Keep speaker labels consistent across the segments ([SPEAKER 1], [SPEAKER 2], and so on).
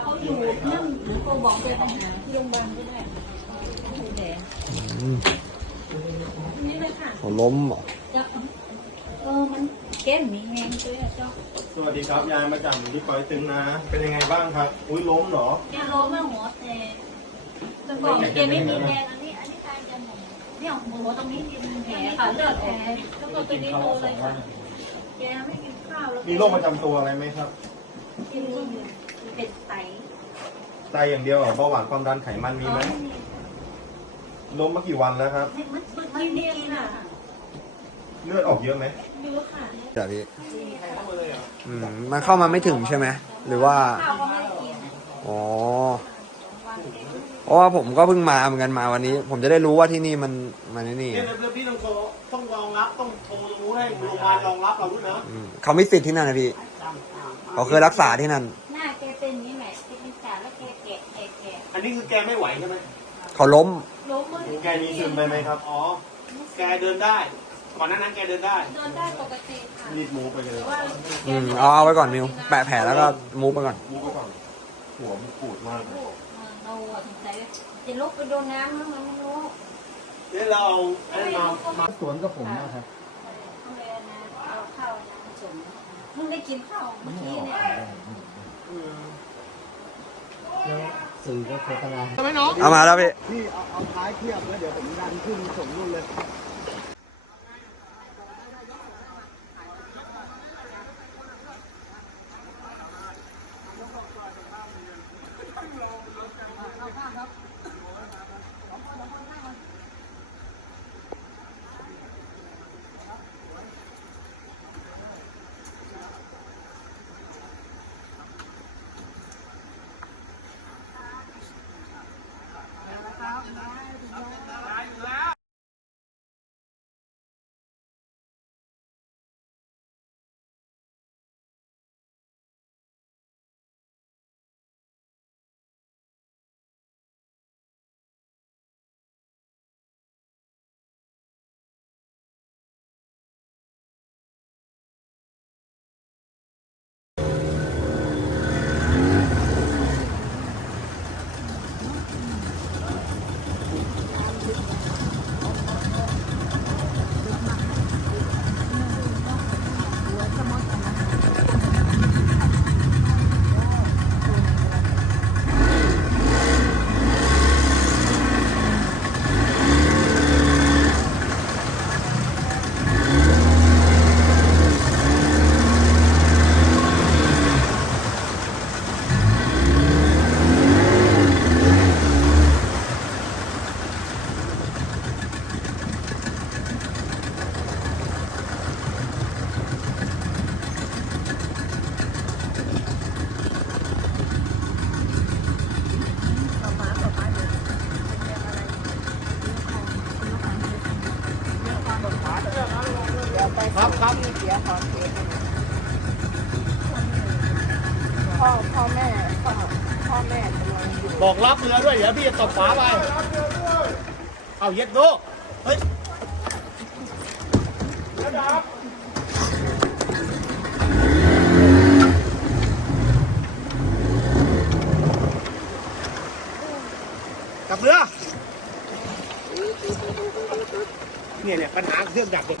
[SPEAKER 1] เขาอยู่นั่นโทรบอกไปไปหาที่โรงพยาบาลก็ได้ดูแล
[SPEAKER 2] อืม
[SPEAKER 1] นี่เลยค่ะ
[SPEAKER 2] เขาล้มเหรอ
[SPEAKER 1] จะเออมันเก้นมีแมงด้วยอะเจ้า
[SPEAKER 3] สวัสดีครับยายมาจากอยู่ที่ปอยตึงนะ เป็นยังไงบ้างครับ อุ้ยล้มเหรอ
[SPEAKER 1] แกล้มมาหัวแต่แต่ก่อนแกไม่มีแรงอันนี้อันนี้กลายจะหมดเนี่ยหัวตรงนี้มีแผลค่ะเลือดแผลแล้วก็ตัวนี้โตเลยค่ะแกไม่กินข้าวแล้ว
[SPEAKER 3] มีโรคประจำตัวอะไรไหมครับ
[SPEAKER 1] กินเป็นไต
[SPEAKER 3] ไตอย่างเดียวเหรอเบาหวานความดันไขมันมีไหมล้มมากี่วันแล้วครับ
[SPEAKER 1] มันมันเรียนค่ะ
[SPEAKER 3] เลือดออกเยอะไหม
[SPEAKER 1] เยอะค่ะ
[SPEAKER 2] เดี๋ยวพี่อืมมันเข้ามาไม่ถึงใช่ไหมหรือว่า
[SPEAKER 1] ข้าวก็ไม่ได้กิน
[SPEAKER 2] อ๋อเพราะว่าผมก็เพิ่งมาเหมือนกันมาวันนี้ ผมจะได้รู้ว่าที่นี่มันมันนี่นี่
[SPEAKER 4] เนี่ยเดี๋ยวพี่ต้องโทรต้องรองรับต้องโทรตรงนู้นให้โรงพยาบาลรองรับเราด้วยนะ
[SPEAKER 2] อืมเขาไม่ติดที่นั่นนะพี่เขาเคยรักษาที่นั่น
[SPEAKER 1] นนี้
[SPEAKER 4] คือแกไม่ไหวใช่ไหม
[SPEAKER 2] เขาล้ม
[SPEAKER 1] ล้มเลย
[SPEAKER 3] แกมีซึมไปไหมครับ
[SPEAKER 4] อ๋อ แกเดินได้ ก่อนหน้านั้นแกเดินได้
[SPEAKER 1] เดินได้ปกติค่ะ
[SPEAKER 3] รีดมูฟไปเลย
[SPEAKER 1] แต่ว่า
[SPEAKER 2] อืมเอาเอาไว้ก่อนมิวแปะแผลแล้วก็มูฟไปก่อน
[SPEAKER 3] มูฟไปก่อนหัวมันปูดมากเลย
[SPEAKER 1] ลูกเราสงสัยจะลุกไปโดนน้ำมั้งมันไม่รู้
[SPEAKER 4] เดี๋ยวเราเอาไอ้มามา
[SPEAKER 5] สวนกับผมนะครับ
[SPEAKER 1] เอาเลยนะเอาข้าวนะผสมเพิ่งได้กินข้าวเมื่อกี้เนี่ย
[SPEAKER 5] แล้ว สื่อก็โฆษณา
[SPEAKER 4] ทำไมน้อง
[SPEAKER 2] เอามาแล้วพี่
[SPEAKER 5] พี่เอาเอาท้ายเทียบแล้วเดี๋ยวผมดันขึ้นส่งนู่นเลย
[SPEAKER 4] ครับ ครับ
[SPEAKER 6] พ่อพ่อแม่พ่อพ่อแม่กำลังอยู่
[SPEAKER 4] บอกรับเรือด้วย เดี๋ยวพี่จะตบฝาไปเอาเย็ดโลกเฮ้ยกลับเรือเนี่ยเนี่ยปัญหาเครื่องดับเด็ก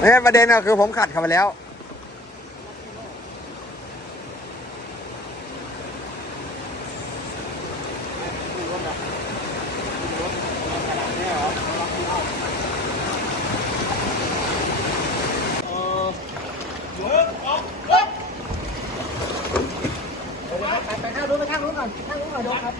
[SPEAKER 2] เนี่ยประเด็นก็คือผมขัดเขาไปแล้ว ไปข้างนู้นไปข้างนู้นก่อนข้างนู้นก่อนดูครับ